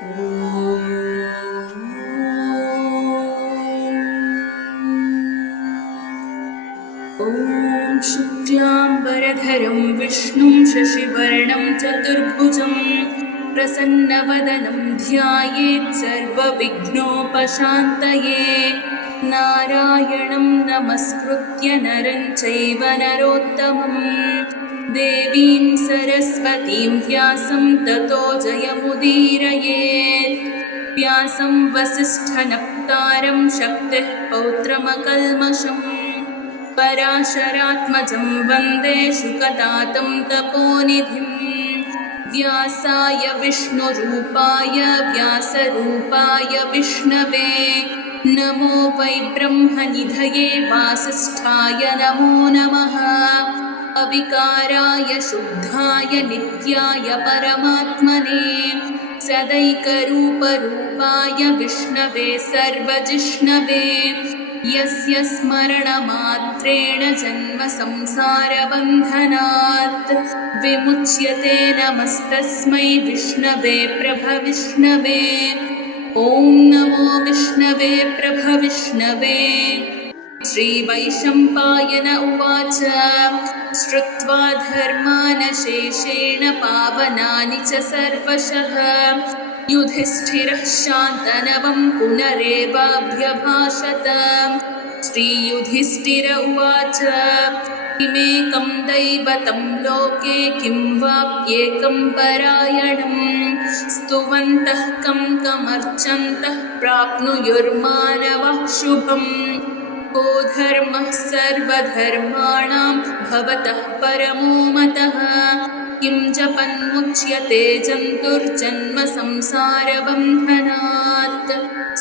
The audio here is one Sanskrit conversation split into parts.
ॐ शुक्लाम्बरधरं विष्णुं शशिवर्णं चतुर्भुजं प्रसन्नवदनं ध्यायेत् सर्वविघ्नोपशान्तये। नारायणं नमस्कृत्य नरं चैव नरोत्तमं देवीं सरस्वतीं व्यासं ततो जयमुदीरयेत्। व्यासं वसिष्ठनप्तारं शक्तिः पौत्रमकल्मषम् पराशरात्मजं वन्दे शुकतातं तपोनिधिं। व्यासाय विष्णुरूपाय व्यासरूपाय विष्णवे नमो वै ब्रह्मनिधये वासिष्ठाय नमो नमः। अविकाराय शुद्धाय नित्याय परमात्मने सदैकरूपरूपाय विष्णवे सर्वजिष्णवे यस्य स्मरणमात्रेण जन्मसंसारबन्धनात् विमुच्यते। नमस्तस्मै विष्णवे प्रभविष्णवे। ॐ नमो विष्णवे प्रभविष्णवे। श्रीवैशम्पायन उवाच श्रुत्वा धर्मानशेषेण पावनानि च सर्वशः युधिष्ठिरः शान्तनवं पुनरेवाभ्यभाषत। श्रीयुधिष्ठिर उवाच किमेकं दैवतं लोके किं वाप्येकं परायणं स्तुवन्तः कं कमर्चन्तः प्राप्नुयुर्मानवः शुभम्। को धर्मः सर्वधर्माणां भवतः परमो मतः किं जपन्मुच्यते जन्तुर्जन्म संसारबन्धनात्।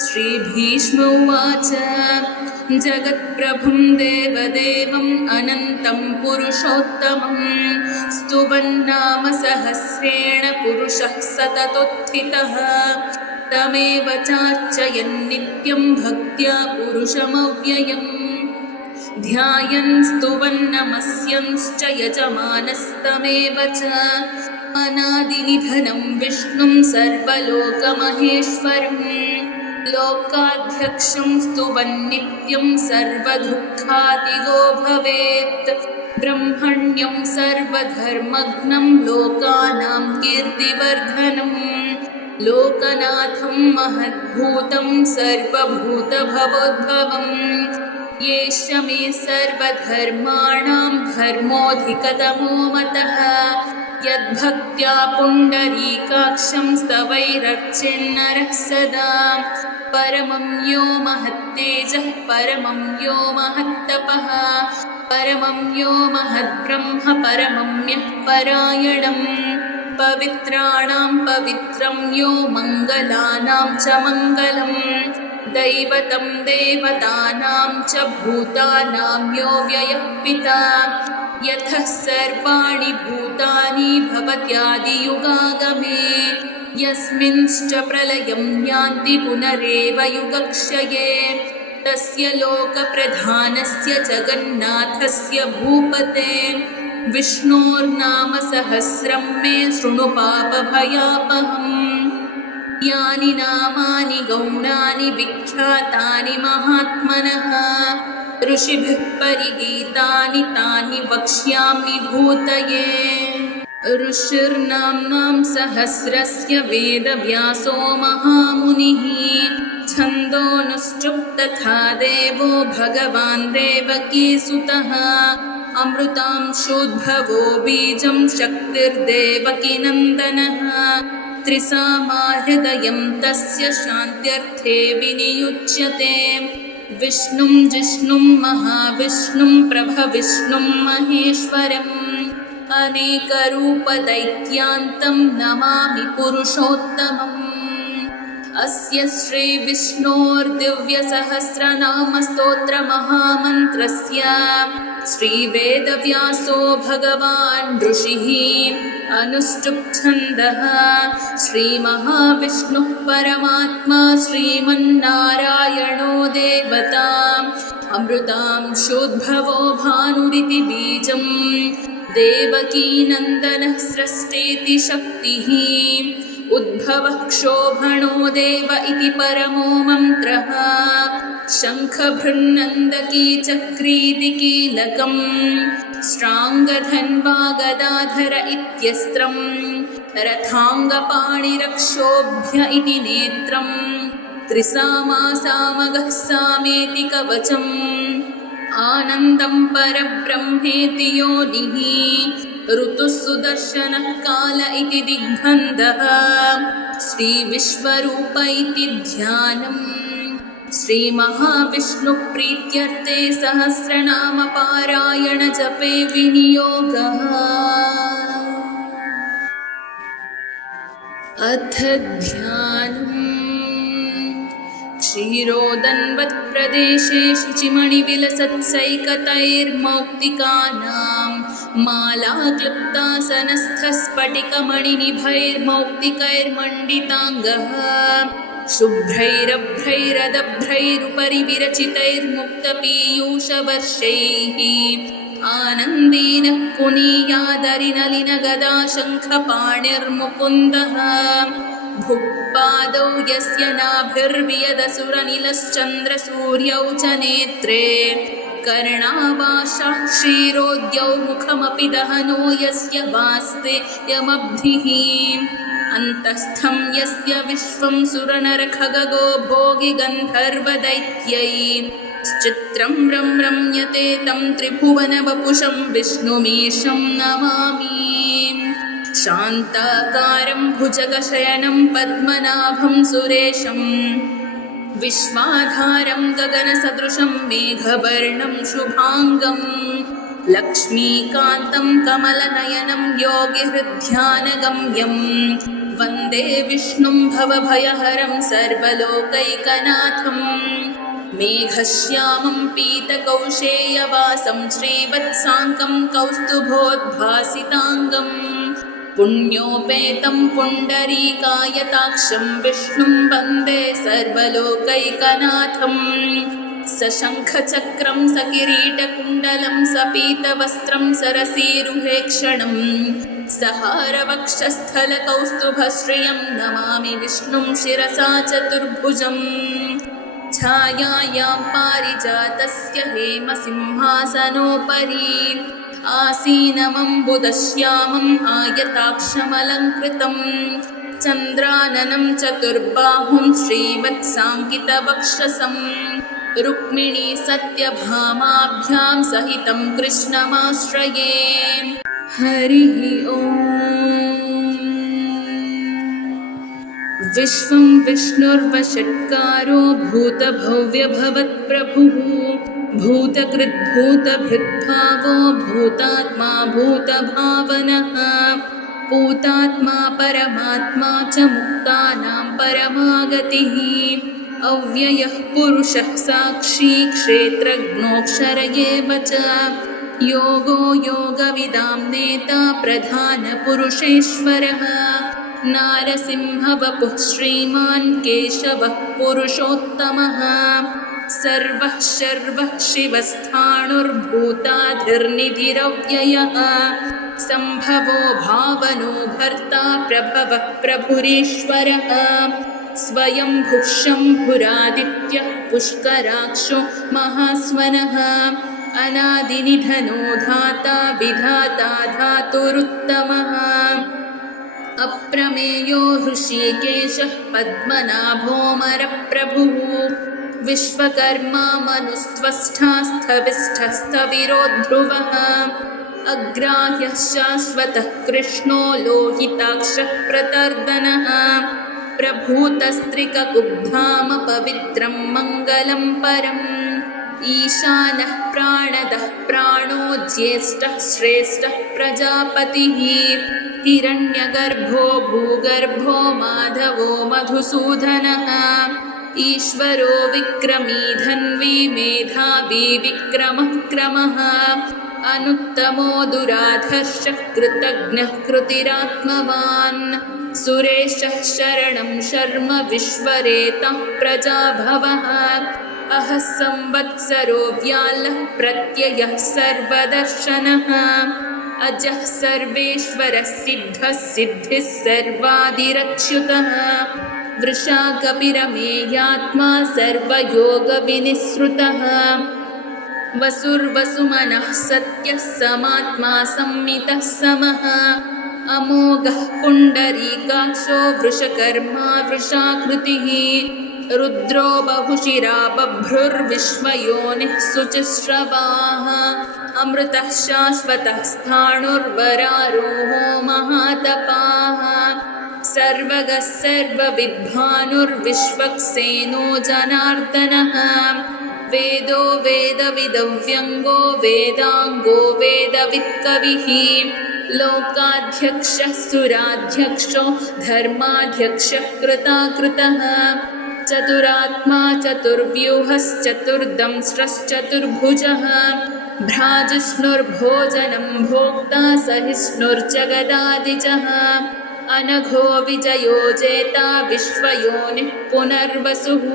श्रीभीष्म उवाच जगत्प्रभुं देवदेवम् अनन्तं पुरुषोत्तमं स्तुवन्नाम सहस्रेण पुरुषः सततोत्थितः तमेव चार्चयन् नित्यं भक्त्या पुरुषमव्ययम् ध्यायन् स्तुवन् नमस्यंश्च यजमानस्तमेव च। अनादिनिधनं विष्णुं सर्वलोकमहेश्वरं लोकाध्यक्षं स्तुवन् नित्यं सर्वदुःखादिगो भवेत्। ब्रह्मण्यं सर्वधर्मघ्नं लोकानां कीर्तिवर्धनं लोकनाथं महद्भूतं सर्वभूतभवोद्भवम् येष मे सर्वधर्माणां धर्मोऽधिकतमो मतः यद्भक्त्या पुण्डरीकाक्षं स्तवैरर्चेन्नरः सदा। परमं यो महत्तेजः परमं यो महत्तपः परमं यो महद्ब्रह्म परमं यः परायणम् पवित्राणां पवित्रं यो मङ्गलानां च मङ्गलम् दैवतं देवतानां च भूतानां यो व्ययः पिता यतः सर्वाणि भूतानि भवत्यादियुगागमे यस्मिंश्च प्रलयं यान्ति पुनरेव युगक्षये तस्य लोकप्रधानस्य जगन्नाथस्य भूपते विष्णोर्नाम सहस्रं मे शृणु पापभयापहम्। यानि नामानि गौणानि विख्यातानि महात्मनः ऋषिभिः परिगीतानि तानि वक्ष्यामि भूतये। ऋषिर्नाम्नां सहस्रस्य वेदव्यासो महामुनिः छन्दोनुष्टुप् तथा देवो भगवान् देवकीसुतः अमृतांशोद्भवो बीजं शक्तिर्देवकीनन्दनः त्रिसामाहृदयं तस्य शान्त्यर्थे विनियुज्यते। विष्णुं जिष्णुं महाविष्णुं प्रभविष्णुं महेश्वरम् अनेकरूपदैत्यान्तं नमामि पुरुषोत्तमम्। अस्य श्रीविष्णोर्दिव्यसहस्रनामस्तोत्रमहामन्त्रस्य श्रीवेदव्यासो भगवान् ऋषिः अनुष्टुप् छन्दः श्रीमहाविष्णुः परमात्मा श्रीमन्नारायणो देवता अमृतांशोद्भवो भानुरिति बीजम् देवकीनन्दनः स्रष्टेति शक्तिः उद्भवः क्षोभणो देव इति परमो मन्त्रः शङ्खभृन्नन्दकी चक्रीति कीलकम् श्राङ्गधन्वा गदाधर इत्यस्त्रम् रथाङ्गपाणिरक्षोभ्य इति नेत्रम् त्रिसामासामगः सामेति कवचम् आनन्दं परब्रह्मेति योनिः ऋतुः सुदर्शनः काल इति दिग्बन्धः श्रीविश्वरूप इति ध्यानम् श्रीमहाविष्णुप्रीत्यर्थे सहस्रनामपारायणजपे विनियोगः। अथ ध्यानम् क्षीरोदन्वत्प्रदेशे शुचिमणिविलसत्सैकतैर्मौक्तिकानां मालाक्लुप्तासनस्थस्फटिकमणिनिभैर्मौक्तिकैर्मण्डिताङ्गः शुभ्रैरभ्रैरदभ्रैरुपरि विरचितैर्मुक्तपीयूषवर्षैः आनन्दीनः पुनीयादरिनलिनगदा शङ्खपाणिर्मुकुन्दः भुक्पादौ यस्य नाभिर्वियदसुरनिलश्चन्द्रसूर्यौ च नेत्रे कर्णावाशाः क्षीरोद्यौ मुखमपि दहनो यस्य वास्ते यमब्धिः अन्तस्थं यस्य विश्वं सुरनरखगगो भोगि गन्धर्वदैत्यै चित्रं रम्यते तं त्रिभुवनवपुषं विष्णुमीशं नमामि शान्ताकारं भुजगशयनं पद्मनाभं सुरेशं विश्वाधारं गगनसदृशं मेघवर्णं शुभाङ्गं लक्ष्मीकान्तं कमलनयनं योगिहृद्ध्यानगम्यं वन्दे विष्णुं भवभयहरं सर्वलोकैकनाथं मेघश्यामं पीतकौशेयवासं श्रीवत्साङ्कं कौस्तुभोद्भासिताङ्गं पुण्योपेतं पुण्डरीकायताक्षं विष्णुं वन्दे सर्वलोकैकनाथं सशङ्खचक्रं सकिरीटकुण्डलं सपीतवस्त्रं सरसीरुहेक्षणं सहारवक्षस्थलकौस्तुभश्रियं नमामि विष्णुं शिरसा चतुर्भुजम् छायायां पारिजातस्य हेमसिंहासनोपरि आसीनमम्बुदश्यामम् आयताक्षमलङ्कृतं चन्द्राननं चतुर्बाहुं श्रीवत्साङ्कितवक्षसं रुक्मिणी सत्यभामाभ्यां सहितं कृष्णमाश्रये। हरिः ओम्। विश्वं विष्णुर्वषट्कारो भूतभव्यभवत्प्रभुः भूतकृद्भूतभृद्भावो भूतात्मा भूतभावनः पूतात्मा परमात्मा च मुक्तानां परमागतिः अव्ययः पुरुषः साक्षी क्षेत्रज्ञोऽक्षर एव च योगो योगविदां नेता प्रधानपुरुषेश्वरः नारसिंहवपुः श्रीमान् केशवः पुरुषोत्तमः सर्वः शर्वः शिवस्थाणुर्भूताधिर्निधिरव्ययः सम्भवो भावनो भर्ता प्रभवः प्रभुरीश्वरः स्वयंभुः शम्भुरादित्यः पुष्कराक्षो महास्वनः अनादिनिधनो धाता विधाता धातुरुत्तमः अप्रमेयो हृषीकेशः पद्मनाभोऽमरप्रभुः विश्वकर्मा मनुस्त्वष्टास्थविष्ठस्थविरो ध्रुवः अग्राह्यः शाश्वतः कृष्णो लोहिताक्षः प्रतर्दनः प्रभूतस्त्रिककुब्धाम पवित्रं मङ्गलं परम् ईशानः प्राणदः प्राणो ज्येष्ठः श्रेष्ठः प्रजापतिः हिरण्यगर्भो भूगर्भो माधवो मधुसूदनः ईश्वरो विक्रमी धन्वी मेधावी विक्रमः क्रमः अनुत्तमो दुराधर्षः कृतज्ञः कृतिरात्मवान् सुरेशः शरणं शर्म विश्वरेतः प्रजाभवः अहः संवत्सरो व्यालः प्रत्ययः सर्वदर्शनः अजः सर्वेश्वरः सिद्धः सिद्धिः सर्वादिरच्युतः वृषा कपिरमेयात्मा सर्वयोगविनिःसृतः वसुर्वसुमनः सत्यः समात्मा संमितः समः अमोघः पुण्डरीकाक्षो वृषकर्मा वृषाकृतिः रुद्रो बहुशिरा बभ्रुर्विश्वयोनिः शुचिश्रवाः अमृतः शाश्वतः स्थाणुर्वरारोहो महातपाः सर्वगः सर्वविद्भानुर्विश्वक्सेनो जनार्दनः वेदो वेदविदव्यङ्गो वेदाङ्गो वेदवित्कविः लोकाध्यक्षः सुराध्यक्षो धर्माध्यक्षः कृताकृतः चतुरात्मा चतुर्व्यूहश्चतुर्दंष्ट्रश्चतुर्भुजः भ्राजिष्णुर्भोजनं भोक्ता सहिष्णुर्जगदादिजः अनघो विजयो जेता विश्वयोनिः पुनर्वसुः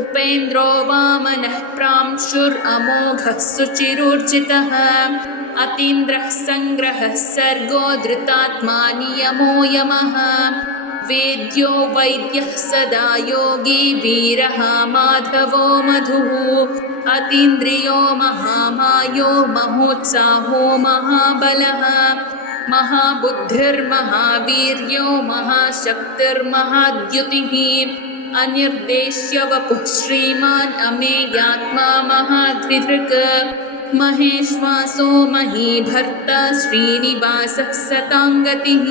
उपेन्द्रो वामनः प्रांशुरमोघः सुचिरूर्जितः अतीन्द्रः सङ्ग्रहः सर्गो धृतात्मा नियमो यमः वेद्यो वैद्यः सदा योगी वीरः माधवो मधुः अतीन्द्रियो महामायो महोत्साहो महाबलः महाबुद्धिर्महावीर्यो महाशक्तिर्महाद्युतिः अनिर्देश्य वपुः श्रीमान् अमेयात्मा महाद्विधृक् महेश्वासो महीभर्ता श्रीनिवासः सताङ्गतिः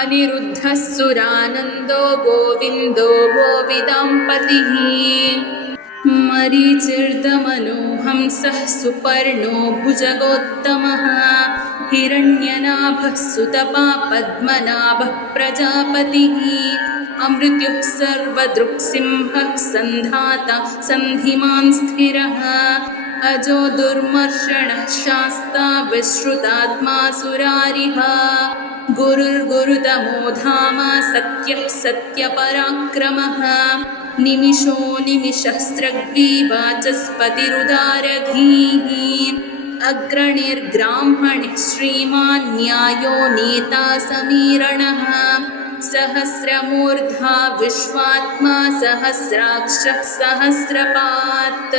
अनिरुद्धः सुरानन्दो गोविन्दो गोविदाम्पतिः मरीचिर्दमनोहंसः सुपर्णो भुजगोत्तमः हिरण्यनाभः सुतपा पद्मनाभः प्रजापतिः अमृत्युः सर्वदृक्सिंहः सन्धाता सन्धिमान् स्थिरः अजो दुर्मर्षणः शास्ता विश्रुतात्मा सुरारिः गुरुर्गुरुतमो धामा सत्यः सत्यपराक्रमः निमिषो निमिषस्रग्वी वाचस्पतिरुदारधीः अग्रणिर्ब्राह्मणः श्रीमान् न्यायो नेता समीरणः सहस्रमूर्धा विश्वात्मा सहस्राक्षः सहस्रपात्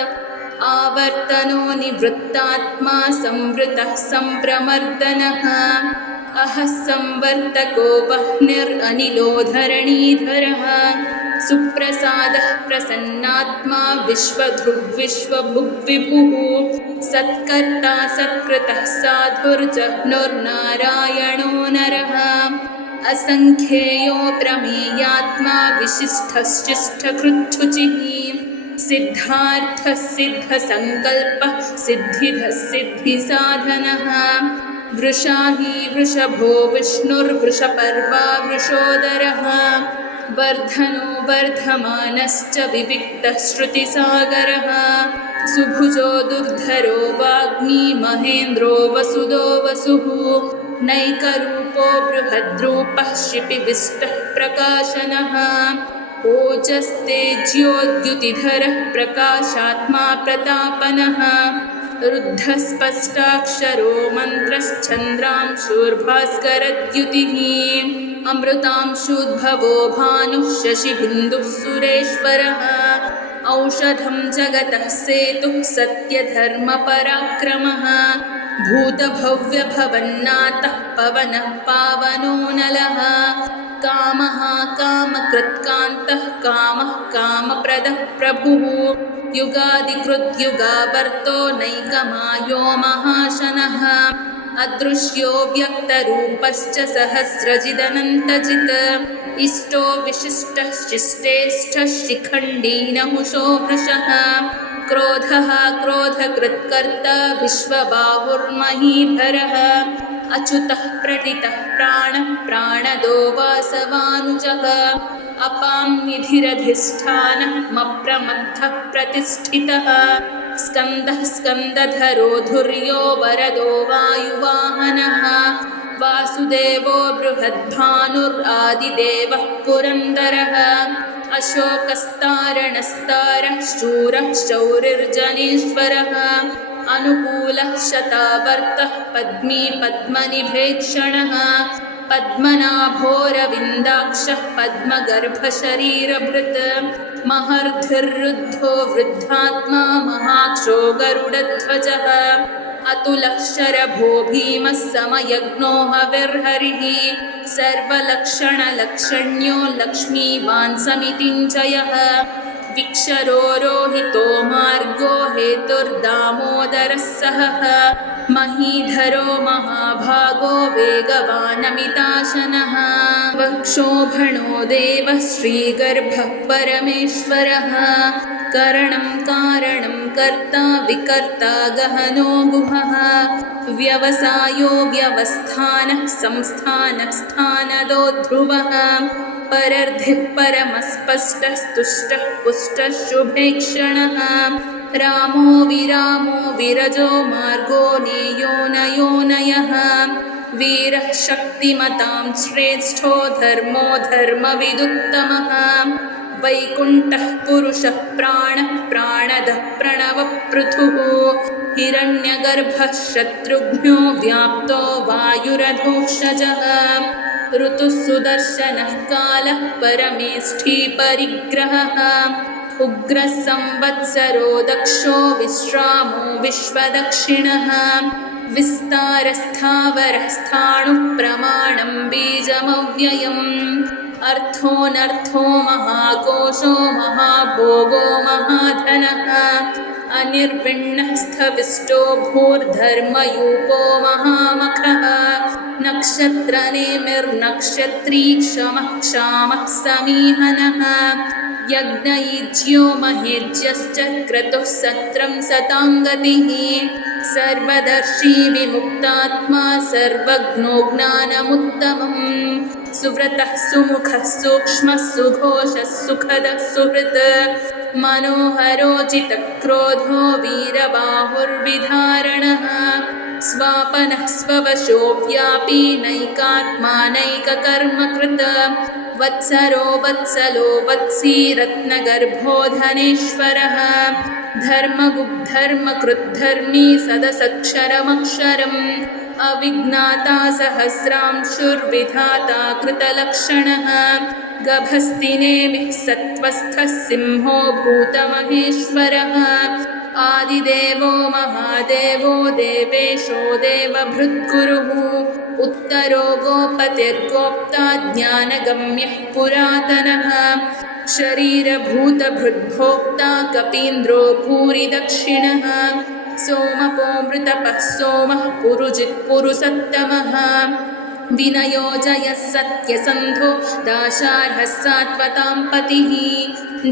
आवर्तनो निवृत्तात्मा संवृतः सम्प्रमर्दनः अहः संवर्तको वह्निरनिलो धरणीधरः सुप्रसादः प्रसन्नात्मा विश्वधृग्विश्वभुग्विभुः सत्कर्ता सत्कृतः साधुर्जह्नुर्नारायणो नरः असङ्ख्येयो प्रमेयात्मा विशिष्टश्चिष्टकृच्छुचिः सिद्धार्थः सिद्धसङ्कल्पः सिद्धिधः सिद्धिसाधनः वृषा हि वृषभो विष्णुर्वृषपर्वा वृषोदरः वर्धनो वर्धमानश्च विविक्तः श्रुतिसागरः सुभुजो दुर्धरो वाग्मी महेन्द्रो वसुदो वसुः नैकरूपो बृहद्रूपः शिपिविष्टः प्रकाशनः ओजस्तेज्योद्युतिधरः प्रकाशात्मा प्रतापनः रुद्धस्पष्टाक्षरो मन्त्रश्चन्द्रांशुर्भास्करद्युतिः अमृतांशुद्भवो भानुः शशिबिन्दुः सुरेश्वरः औषधं जगतः सेतुः सत्यधर्मपराक्रमः भूतभव्यभवन्नाथः पवनः पावनो नलः कामः कामकृत्कान्तः कामः कामप्रदः प्रभुः युगादिकृद्युगावर्तो नैकमायो महाशनः अदृश्यो व्यक्तरूपश्च सहस्रजिदनन्तजित् इष्टो विशिष्टः शिष्टेष्ठः शिखण्डी नहुषो वृषः क्रोधः क्रोधकृत्कर्ता विश्वबाहुर्महीधरः अच्युतः प्रतितः प्राणः प्राणदो वासवानुजः अपां निधिरधिष्ठानः मप्रमत्थः प्रतिष्ठितः स्कन्दः स्कन्दधरो धुर्यो वरदो वायुवाहनः वासुदेवो बृहद्भानुरादिदेवः पुरन्दरः अशोकस्तारणस्तारः शूरः शौरिर्जनेश्वरः अनुकूलः शतावर्तः पद्मी पद्मनिभेक्षणः पद्मनाभोरविन्दाक्षः पद्मगर्भशरीरभृत् महर्धिर्रुद्धो वृद्धात्मा महाक्षो गरुडध्वजः अतुलः शरभो भीमः समयज्ञो हविर्हरिः सर्वलक्षणलक्षण्यो लक्ष्मीवान् समितिञ्जयः विक्षरो रोहितो मार्गो हेतुर्दामोदरः सहः महीधरो महाभागो वेगवानमिताशनः वक्षोभणो देवः श्रीगर्भः परमेश्वरः करणं कारणं कर्ता विकर्ता गहनो गुहः व्यवसायो व्यवस्थानः संस्थानः स्थानदो ध्रुवः परर्धिः परमस्पष्टस्तुष्टः पुष्टः शुभेक्षणः रामो विरामो विरजो मार्गो नेयो नयोनयः वीरः शक्तिमतां श्रेष्ठो धर्मो धर्मविदुत्तमः वैकुण्ठः पुरुषः प्राणः प्राणदः प्रणवपृथुः हिरण्यगर्भः शत्रुघ्नो व्याप्तो वायुरधोक्षजः ऋतुः सुदर्शनः कालः परमेष्ठी परिग्रहः उग्रः संवत्सरो दक्षो विश्रामो विश्वदक्षिणः विस्तारस्थावरः स्थाणुः प्रमाणं बीजमव्ययम् अर्थोऽनर्थो महाकोशो महाभोगो महाधनः अनिर्विण्णः स्थविष्टो भूर्धर्मयूपो महामखः नक्षत्रनेमिर्नक्षत्री क्षमः क्षामः समीहनः यज्ञयुज्यो महेज्यश्च क्रतुः सत्रं सताङ्गतिः सर्वदर्शी विमुक्तात्मा सर्वज्ञो ज्ञानमुत्तमम् सुव्रतः सुमुखः सूक्ष्मः सुघोषः सुखदः सुहृत् मनोहरोजितक्रोधो वीरबाहुर्विधारणः स्वापनः स्ववशो व्यापी नैकात्मा नैककर्मकृत् वत्सरो वत्सलो वत्सी रत्नगर्भो धनेश्वरः धर्मकृद्धर्मी सदसक्षरमक्षरम् अविज्ञाता सहस्रांशुर्विधाता कृतलक्षणः गभस्तिनेमिः सत्त्वस्थः सिंहो भूतमहेश्वरः आदिदेवो महादेवो देवेशो देवभृद्गुरुः उत्तरो गोपतिर्गोप्ता ज्ञानगम्यः पुरातनः शरीरभूतभृद्भोक्ता कपीन्द्रो भूरि दक्षिणः सोमपोमृतपः सोमः पुरुजित्पुरुसत्तमः विनयो जयः सत्यसन्धो दाशार्हः सात्वतां पतिः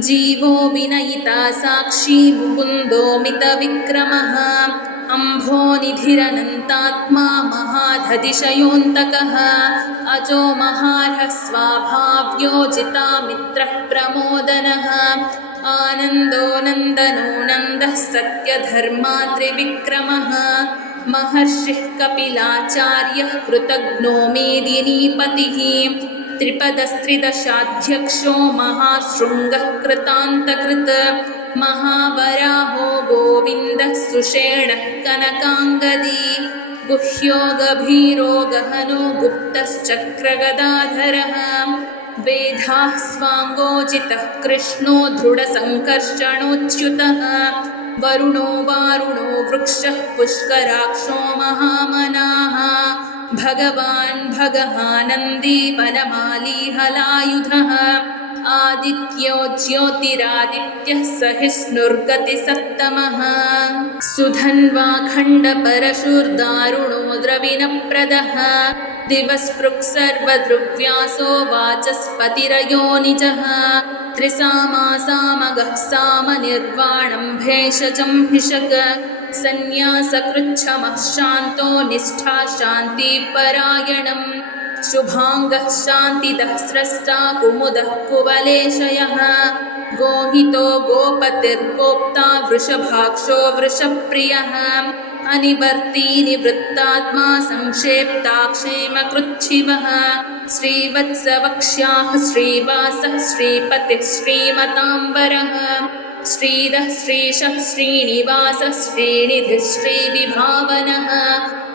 जीवो विनयिता साक्षी मुकुन्दो मितविक्रमः अम्भोनिधिरनन्तात्मा महाधतिशयोऽन्तकः अजो महार्हः स्वाभाव्योजिता मित्रः प्रमोदनः आनन्दो नन्दनो नन्दः सत्यधर्मात्रिविक्रमः महर्षिः कपिलाचार्यः कृतघ्नो मेदिनीपतिः त्रिपदस्त्रिदशाध्यक्षो महाशृङ्गः कृतान्तकृत् महावराहो गोविन्दः सुषेणः कनकाङ्गदी गुह्यो गभीरो गहनो गुप्तश्चक्रगदाधरः वेदाः स्वाङ्गोजितः कृष्णो दृढसङ्कर्षणोच्युतः वरुणो वारुणो वृक्षः पुष्कराक्षो महामनाः भगवान् भगहानन्दी वनमाली हलायुधः आदित्यो ज्योतिरादित्यः सहिष्णुर्गतिसत्तमः सुधन्वाखण्डपरशुर्दारुणो द्रविणप्रदः दिवस्पृक् सर्वद्रुव्यासो वाचस्पतिरयोनिजः त्रिसामासामगः सामनिर्वाणं भेषजं भिषक् सन्न्यासकृच्छमः शान्तो निष्ठा शान्तिपरायणम् शुभाङ्गः शान्तिदः स्रष्टा कुमुदः कुवलेशयः गोहितो गोपतिर्गोप्ता वृषभाक्षो वृषप्रियः अनिवर्ती निवृत्तात्मा संक्षेप्ताक्षेमकृच्छिवः श्रीवत्सवक्ष्याः श्रीवासः श्रीपतिः श्रीमताम्बरः श्रीदः श्रीशः श्रीनिवासः श्रीनिधिः श्रीविभावनः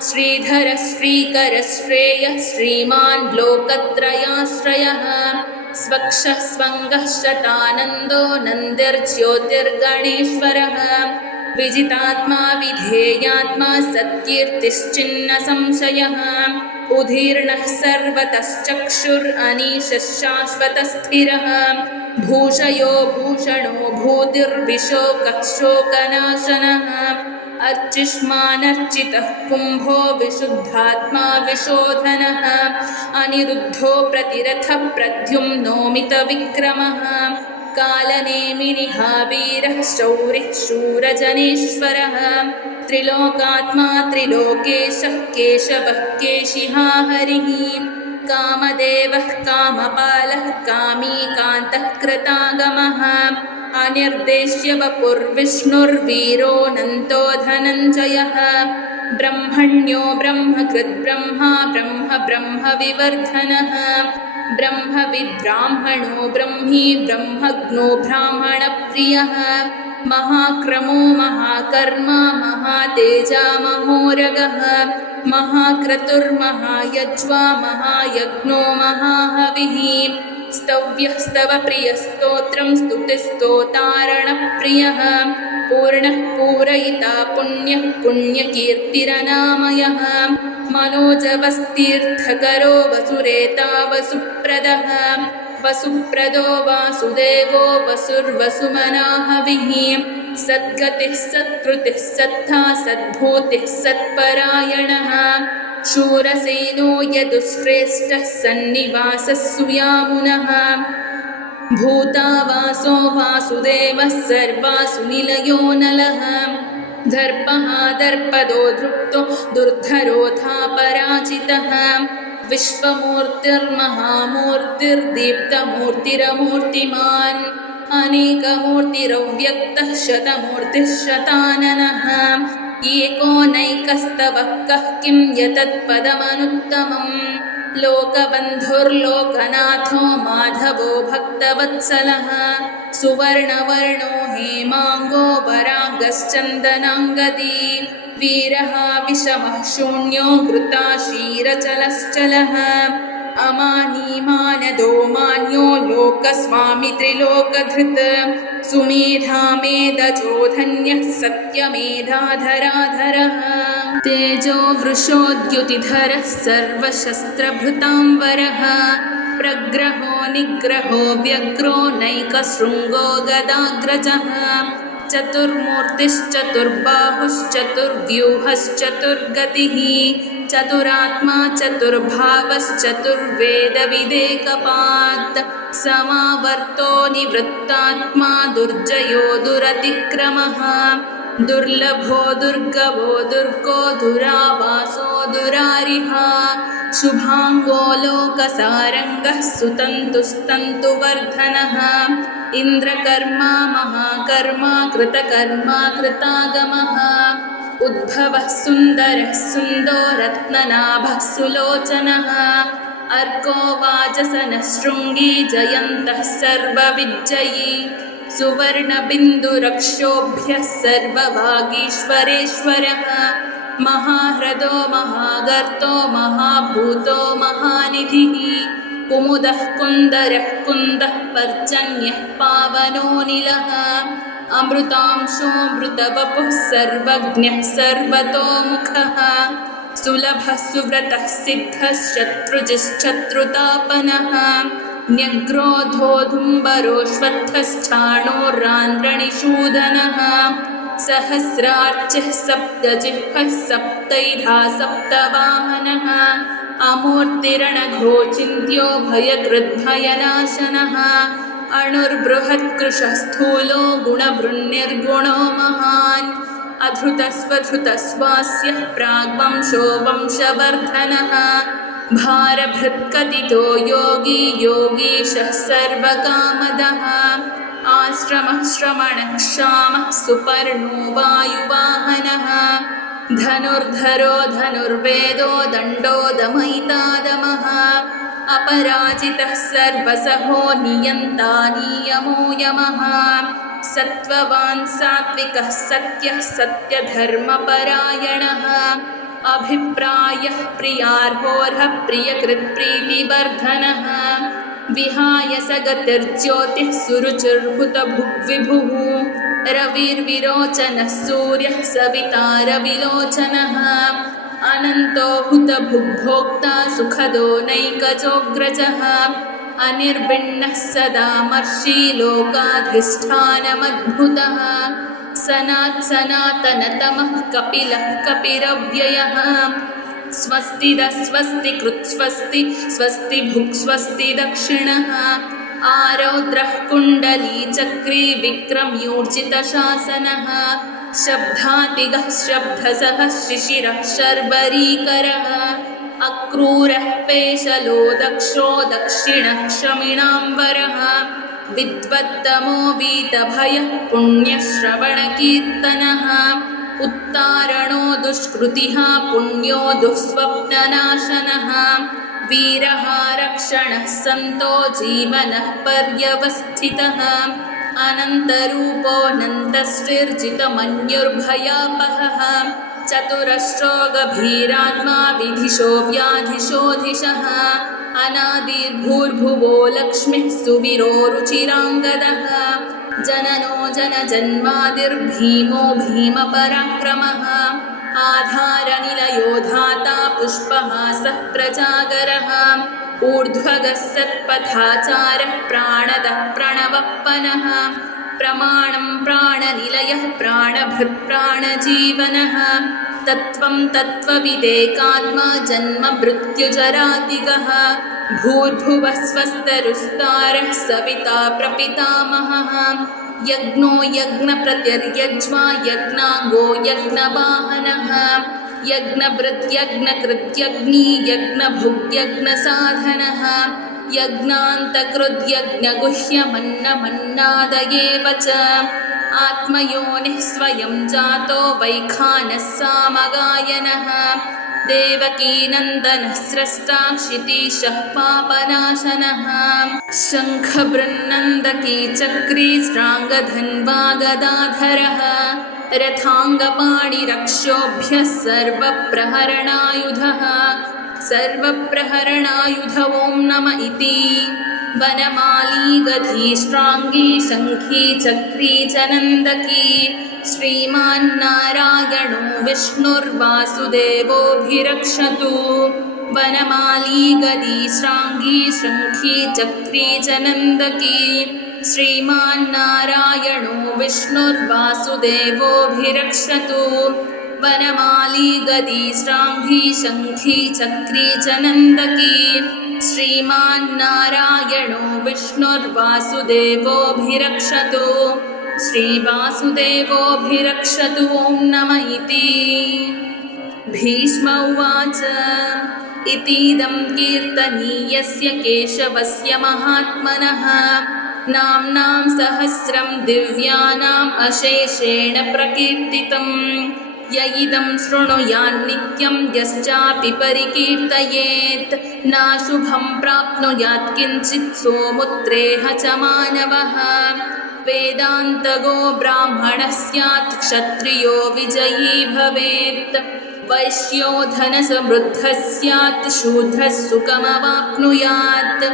श्रीधर श्रीकर श्रेयः श्रीमान् लोकत्रयाश्रयः स्वक्षः स्वङ्गः शतानन्दो नन्दिर्ज्योतिर्गणेश्वरः विजितात्मा विधेयात्मा सत्कीर्तिश्चिन्न संशयः उदीर्णः सर्वतश्चक्षुरनीशः शाश्वतस्थिरः भूषयो भूषणो भूतिर्विशोकः शोकनाशनः अर्चिष्मानर्चितः कुम्भो विशुद्धात्मा विशोधनः अनिरुद्धो प्रतिरथः प्रद्युम्नोमितविक्रमः कालनेमिनिः वीरः शौरिः शूरजनेश्वरः त्रिलोकात्मा त्रिलोकेशः केशवः केशिहा हरिः कामदेवः कामपालः कामी कान्तः कृतागमः अनिर्देश्य वपुर्विष्णुर्वीरोऽनन्तो धनञ्जयः ब्रह्मण्यो ब्रह्मकृद्ब्रह्मा ब्रह्म ब्रह्मविवर्धनः ब्रह्मविद्ब्राह्मणो ब्रह्मी ब्रह्मज्ञो ब्राह्मणप्रियः महाक्रमो महाकर्मा महातेजा महोरगः महाक्रतुर्महायज्वा महायज्ञो महाहविः स्तव्यः स्तवप्रियस्तोत्रं स्तुतिस्तोतारणप्रियः पूर्णः पूरयिता पुण्यः पुण्यकीर्तिरनामयः मनोजवस्तीर्थकरो वसुरेता वसुप्रदः वसुप्रदो वासुदेवो वसुर्वसुमनाहविः सद्गतिः सत्कृतिः सत्ता सद्भूतिः सत्परायणः शूरसेनो यदुश्रेष्ठः सन्निवासः सुयामुनः भूतावासो वासुदेवः सर्वासु निलयो नलः दर्पः दर्पदो धृप्तो दुर्धरोधा पराजितः विश्वमूर्तिर्महामूर्तिर्दीप्तमूर्तिरमूर्तिमान् अनेकमूर्तिरव्यक्तः शतमूर्तिः शताननः एकोनैकस्तवः कः किं यतत्पदमनुत्तमम् लोकबन्धुर्लोकनाथो माधवो भक्तवत्सलः सुवर्णवर्णो हेमाङ्गो वरागश्चन्दनाङ्गदी वीरः विषमः शून्यो घृताशीरचलश्चलः अमानीमानदो मान्यो लोकस्वामी त्रिलोकधृत् सुमेधा मेधजो धन्यः सत्यमेधाधराधरः तेजो वृषोद्युतिधरः सर्वशस्त्रभृताम्बरः प्रग्रहो निग्रहो व्यग्रो नैकशृङ्गो गदाग्रजः चतुर्मूर्तिश्चतुर्बाहुश्चतुर्व्यूहश्चतुर्गतिः चतुरात्मा चतुर्भावश्चतुर्वेदविदेकपात् समावर्तो निवृत्तात्मा दुर्जयो दुरतिक्रमः दुर्लभो दुर्गवो दुर्गो दुरावासो दुरारिः शुभाङ्गो लोकसारङ्गः सुतन्तुस्तन्तुवर्धनः इन्द्रकर्मा महाकर्मा कृतकर्मा कृतागमः उद्भवः सुन्दरः सुन्दो रत्ननाभः सुलोचनः अर्को वाजसनः शृङ्गी जयन्तः सर्वविज्जयी सुवर्णबिन्दुरक्षोभ्यः सर्वभागीश्वरेश्वरः महाह्रदो महागर्तो महाभूतो महानिधिः कुमुदः कुन्दरः कुन्दः पर्जन्यः पावनोऽनिलः अमृतांशोऽमृतवपुः सर्वज्ञः सर्वतोमुखः सुलभः सुव्रतः सिद्धः शत्रुजिश्शत्रुतापनः न्यग्रोधोधुम्बरोऽश्वत्थश्चाणोरान्द्रणिषूदनः सहस्रार्चिः सप्तजिह्वः सप्तैधा सप्तवाहनः अमूर्तिरणघोचिन्त्यो भयकृद्भयनाशनः अणुर्बृहत्कृशः स्थूलो गुणभृन्निर्गुणो महान् अधृतस्वधृतस्वास्यः प्राग्वंशो वंशवर्धनः भारभृत्कथितो योगी योगीशः सर्वकामदः आश्रमः श्रमणः क्षामः सुपर्णो वायुवाहनः धनुर्धरो धनुर्वेदो दण्डो दमयिता दमः अपराजितः सर्वसहो नियन्ता नियमो यमः सत्त्ववान् सात्विकः सत्यः सत्यधर्मपरायणः अभिप्रायः प्रियार्होर्हः प्रियकृत्प्रीतिवर्धनः विहाय स गतिर्ज्योतिः सुरुचिर्हुतभुग्विभुः रविर्विरोचनः सूर्यः सविता रविलोचनः अनन्तो हुतभुग्भोक्ता सुखदो नैकजोऽग्रजः अनिर्भिन्नः सदा मर्षि लोकाधिष्ठानमद्भुतः सनातनतमः कपिलः कपिरव्ययः स्वस्ति कृत्स्वस्ति स्वस्ति भुक्स्वस्ति दक्षिणः आरौद्रः कुण्डली चक्री विक्रम्यूर्जितशासनः शब्दातिगः शब्दसः शिशिरः शर्वरीकरः अक्रूरः पेशलो दक्षो दक्षिणः शमिणाम्बरः विद्वत्तमो वीतभयः पुण्यश्रवणकीर्तनः उत्तारणो दुष्कृतिः पुण्यो दुःस्वप्ननाशनः वीरः रक्षणः सन्तो जीवनः पर्यवस्थितः अनन्तरूपोऽनन्तसृर्जितमन्युर्भयापहः चतुरश्रो गभीरात्मा विधिशो व्याधिशोधिशः अनादिर्भूर्भुवो लक्ष्मीः सुवीरो रुचिराङ्गदः जननो जनजन्मादिर्भीमो भीमपराक्रमः आधारनिलयो धाता पुष्पहासः प्रजागरः ऊर्ध्वगः सत्पथाचारः प्राणदः प्रणवप्पनः प्रमाणं प्राणनिलयः प्राणभृत् प्राणजीवनः तत्त्वं तत्त्वविदेकात्मा जन्म मृत्युजरातिगः भूर्भुवः स्वस्तरुस्तारः सविता प्रपितामहः यज्ञो यज्ञप्रतिर्यज्वा यज्ञाङ्गो यज्ञवाहनः यज्ञभृद्यज्ञकृत्यग्नी यज्ञभुग्यज्ञसाधनः यज्ञान्तकृद्यज्ञगुह्यमन्नमन्नादयेव च आत्मयोनिः स्वयं जातो वैखानः सामगायनः देवकीनन्दनः स्रष्टा क्षितीशः पापनाशनः शङ्खबृन्नन्दकी चक्री श्राङ्गधन्वा गदाधरः रथाङ्गपाणिरक्षोभ्यः सर्वप्रहरणायुधः सर्वप्रहरणायुध ॐ नम इति वनमाली गधी श्राङ्गी शङ्खी चक्री चनन्दकी श्रीमान्नारायणो विष्णुर्वासुदेवोऽभिरक्षतु वनमाली गदी श्राङ्गी शङ्खी चक्री चनन्दकी श्रीमान्नारायणो विष्णुर्वासुदेवोऽभिरक्षतु वनमाली गदी श्राङ्गी शङ्खी चक्री चनन्दकी श्रीमान्नारायणो विष्णुर्वासुदेवोऽभिरक्षतु श्रीवासुदेवोऽभिरक्षतु ॐ नम इति भीष्म उवाच इतीदं कीर्तनीयस्य केशवस्य महात्मनः नाम्नां सहस्रं दिव्यानाम् अशेषेण प्रकीर्तितं य इदं शृणुयान्नित्यं यश्चापि परिकीर्तयेत् नाशुभं प्राप्नुयात् किञ्चित् सोमुत्रेह च मानवः वेदान्तगो ब्राह्मणः स्यात् क्षत्रियो विजयी भवेत् वैश्यो धनसमृद्धः स्यात् शूद्रः सुखमवाप्नुयात्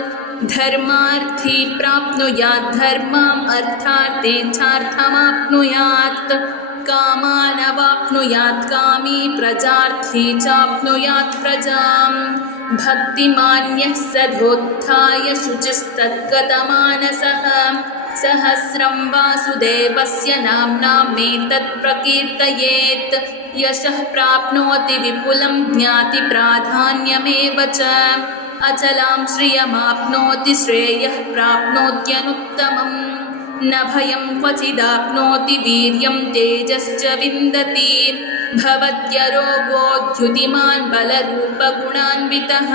धर्मार्थी प्राप्नुयात् धर्मम् अर्थार्थे चार्थमाप्नुयात् कामानवाप्नुयात् कामी प्रजार्थी चाप्नुयात् प्रजाम् भक्तिमान्यः सधोत्थाय शुचिस्तद्गतमानसः सहस्रं वासुदेवस्य नाम्नामेतत् प्रकीर्तयेत् यशः प्राप्नोति विपुलं ज्ञाति प्राधान्यमेव च अचलां श्रियमाप्नोति श्रेयः प्राप्नोत्यनुत्तमम् न भयं क्वचिदाप्नोति वीर्यं तेजश्च विन्दति भवत्यरोगोऽद्युतिमान् बलरूपगुणान्वितः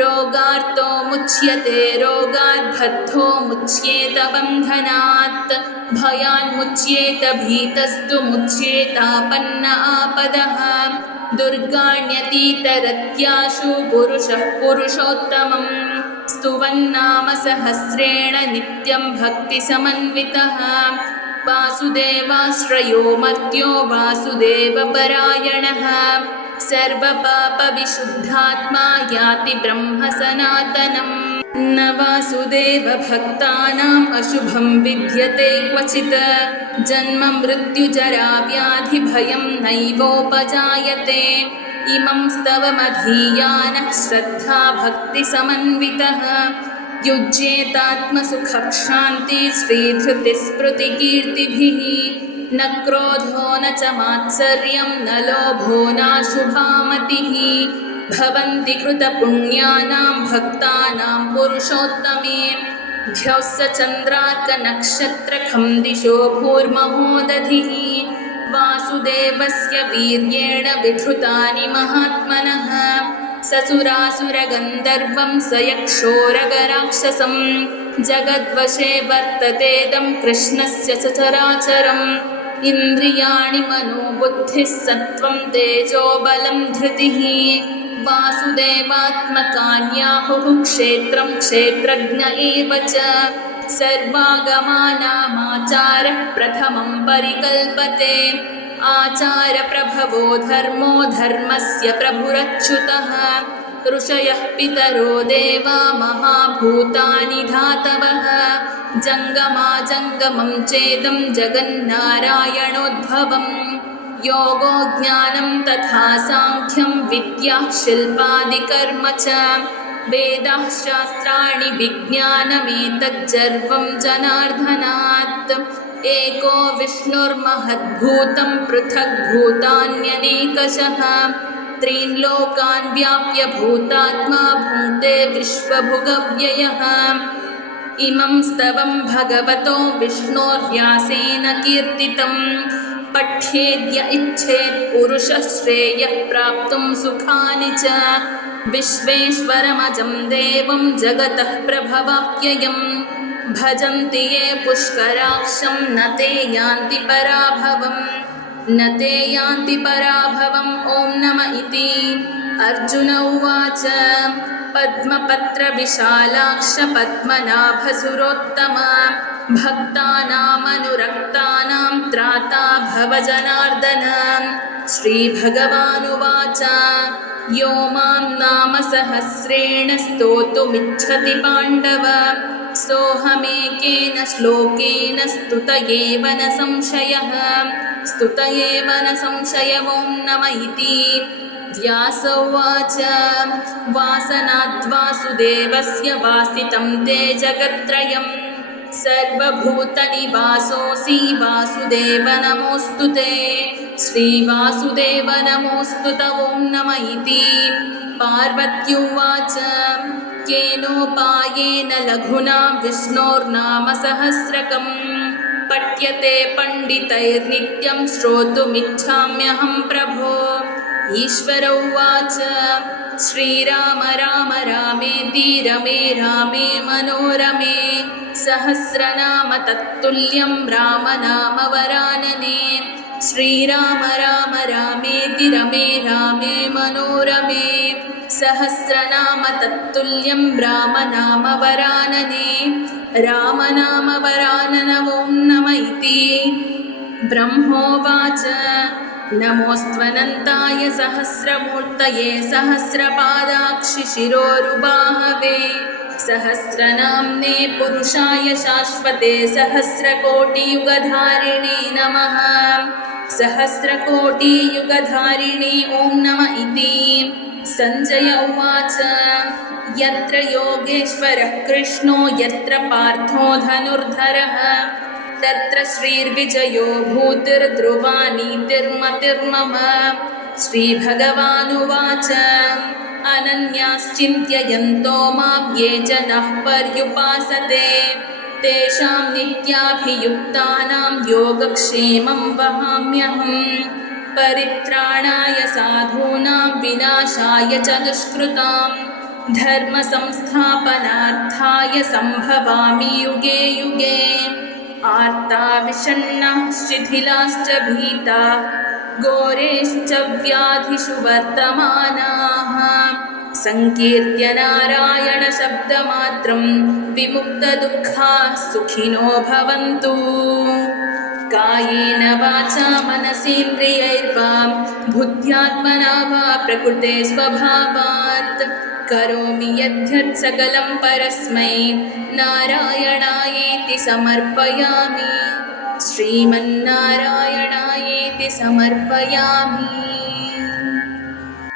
रोगार्तो मुच्यते रोगाद्बद्धो मुच्येत बन्धनात् भयान्मुच्येत भीतस्तु मुच्येतापन्न आपदः दुर्गाण्यतीतरत्याशु पुरुषः पुरुषोत्तमम् स्तुवन्नाम सहस्रेण नित्यं भक्तिसमन्वितः वासुदेवाश्रयो मर्त्यो वासुदेवपरायणः सर्वपापविशुद्धात्मा याति ब्रह्म सनातनम् न वासुदेवभक्तानाम् अशुभं विद्यते क्वचित् जन्म मृत्युजरा व्याधिभयं नैवोपजायते इमं स्तवमधीयानः श्रद्धा भक्तिसमन्वितः युज्येतात्मसुखक्षान्ति श्रीधृतिस्मृतिकीर्तिभिः न क्रोधो न च मात्सर्यं न लोभो नाशुभामतिः भवन्ति कृतपुण्यानां भक्तानां पुरुषोत्तमे ध्योः चन्द्रार्कनक्षत्रखं दिशो भूर्महोदधिः वासुदेवस्य वीर्येण विधृतानि महात्मनः ससुरासुरगन्धर्वं स यक्षोरगराक्षसं जगद्वशे वर्ततेदं कृष्णस्य सचराचरम् इन्द्रियाणि मनोबुद्धिः सत्त्वं तेजो बलं धृतिः वासुदेवात्मकान्याहुः क्षेत्रं क्षेत्रज्ञ एव च सर्वागमानामाचारः प्रथमं परिकल्पते आचारप्रभवो धर्मो धर्मस्य प्रभुरच्युतः ऋषयः पितरो देवा महाभूतानि धातवः जङ्गमाजङ्गमं चेदं जगन्नारायणोद्भवम् योगो ज्ञानं तथा साङ्ख्यं विद्याः शिल्पादिकर्म च वेदाः शास्त्राणि विज्ञानमेतज्जर्वं जनार्दनात् एको विष्णुर्महद्भूतं पृथग्भूतान्यनेकशः त्रीन् लोकान् व्याप्य भूतात्मा भुङ्क्ते विश्वभुगव्ययः इमं स्तवं भगवतो विष्णोर्व्यासेन कीर्तितं पठ्येद्य इच्छेत् पुरुषः श्रेयः प्राप्तुं सुखानि च विश्वेश्वरमजं देवं जगतः प्रभवाप्ययम् भजन्ति ये पुष्कराक्षं न ते यान्ति पराभवम् न ते यान्ति पराभवम् ॐ नम इति अर्जुन उवाच पद्मपत्रविशालाक्ष पद्मनाभसुरोत्तम भक्तानामनुरक्तानां त्राता भव जनार्दन श्रीभगवानुवाच यो मां नाम सहस्रेण स्तोतुमिच्छति पाण्डव सोऽहमेकेन श्लोकेन स्तुत एव न संशयः स्तुत एव न संशय ॐ नम इति व्यास उवाच वासनाद्वासुदेवस्य वासितं ते जगत्त्रयं सर्वभूतनिवासोऽसि वासुदेव नमोऽस्तु ते श्रीवासुदेव नमोऽस्तु तं ॐ नम इति पार्वत्युवाच केनोपायेन लघुना विष्णोर्नाम सहस्रकं पठ्यते पण्डितैर्नित्यं श्रोतुमिच्छाम्यहं प्रभो ईश्वर उवाच श्रीराम राम रामेति रमे रामे मनोरमे सहस्रनाम तत्तुल्यं रामनाम वरानने श्रीराम राम रामेति रमे रामे मनोरमे सहस्रनाम तत्तुल्यं रामनाम वरानने रामनाम वरानन ॐ नम इति ब्रह्मोवाच नमोऽस्त्वनन्ताय सहस्रमूर्तये सहस्रपादाक्षिशिरोरुबाहवे सहस्रनाम्ने पुरुषाय शाश्वते सहस्रकोटियुगधारिणे नमः सहस्रकोटियुगधारिणे ॐ नम इति सञ्जय उवाच यत्र योगेश्वरः कृष्णो यत्र पार्थो धनुर्धरः तत्र श्रीर्विजयो भूतिर्ध्रुवा नीतिर्मतिर्मम श्रीभगवानुवाच अनन्याश्चिन्त्ययन्तो मां ये जनाः पर्युपासते तेषां नित्याभियुक्तानां योगक्षेमं वहाम्यहम् परित्राणाय साधूनां विनाशाय च दुष्कृतां धर्मसंस्थापनार्थाय सम्भवामि युगे युगे आर्ता विषण्णाः शिथिलाश्च भीताः घोरेश्च व्याधिषु वर्तमानाः संकीर्त्य नारायणशब्दमात्रं विमुक्तदुःखाः सुखिनो भवन्तु। कायेन वाचा मनसेन्द्रियैर्वा बुद्ध्यात्मना वा प्रकृते स्वभावात् करोमि यद्यत् सकलं परस्मै नारायणायेति समर्पयामि श्रीमन्नारायणायेति समर्पयामि।